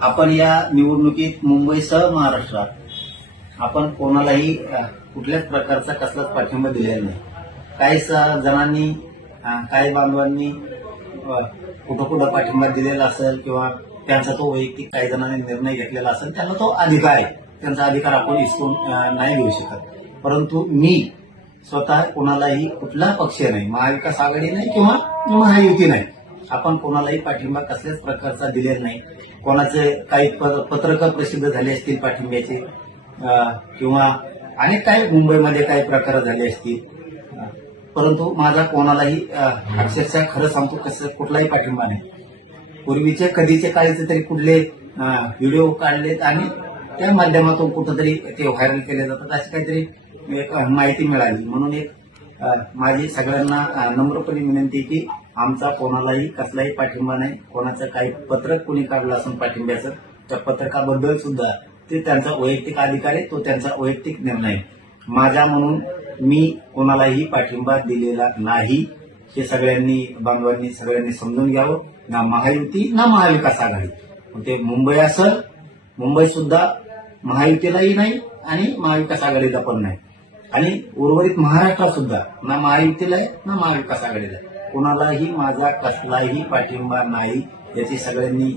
आपण या निवडणुकीत मुंबईसह महाराष्ट्रात आपण कोणालाही कुठल्याच प्रकारचा कसलाच पाठिंबा दिलेला नाही. काही जणांनी काही बांधवांनी कुठं कुठं पाठिंबा दिलेला असेल किंवा त्यांचा तो वैयक्तिक काही जणांनी निर्णय घेतलेला असेल, त्यांना तो अधिकार आहे. त्यांचा अधिकार आपण हिसकून नाही घेऊ शकत. परंतु मी स्वतः कोणालाही कुठला पक्ष नाही, महाविकास आघाडी नाही किंवा महायुती नाही, आपण कोणालाही पाठिंबा कसल्याच प्रकारचा दिलेला नाही. कोणाचे काही पत्रक प्रसिद्ध झाले असतील पाठिंब्याचे किंवा अनेक काही मुंबईमध्ये काही प्रकार झाले असतील, परंतु माझा कोणालाही अक्षरशः खरं सांगतो कसं कुठलाही पाठिंबा नाही. पूर्वीचे कधीचे काळीचे तरी कुठले व्हिडिओ काढलेत आणि त्या माध्यमातून कुठंतरी ते व्हायरल केले जातात, अशी काहीतरी एक माहिती मिळाली. म्हणून एक माझी सगळ्यांना नम्रपणे विनंती की आमचा कोणालाही कसलाही पाठिंबा नाही. कोणाचं काही पत्रक कोणी काढलं असून पाठिंब्याचं, त्या पत्रकाबद्दल सुद्धा ते त्यांचा वैयक्तिक अधिकार आहे, तो त्यांचा वैयक्तिक निर्णय आहे. माझ्या म्हणून मी कोणालाही पाठिंबा दिलेला नाही, हे सगळ्यांनी बांधवांनी सगळ्यांनी समजून घ्यावं. ना महायुती ना महाविकास आघाडी, ते मुंबई असेल, मुंबई सुद्धा महायुतीलाही नाही आणि महाविकास आघाडीला पण नाही, आणि उर्वरित महाराष्ट्रात सुद्धा ना महायुतीला आहे ना महाविकास आघाडीला. कोणालाही माझा कसलाही पाठिंबा नाही, याची सगळ्यांनी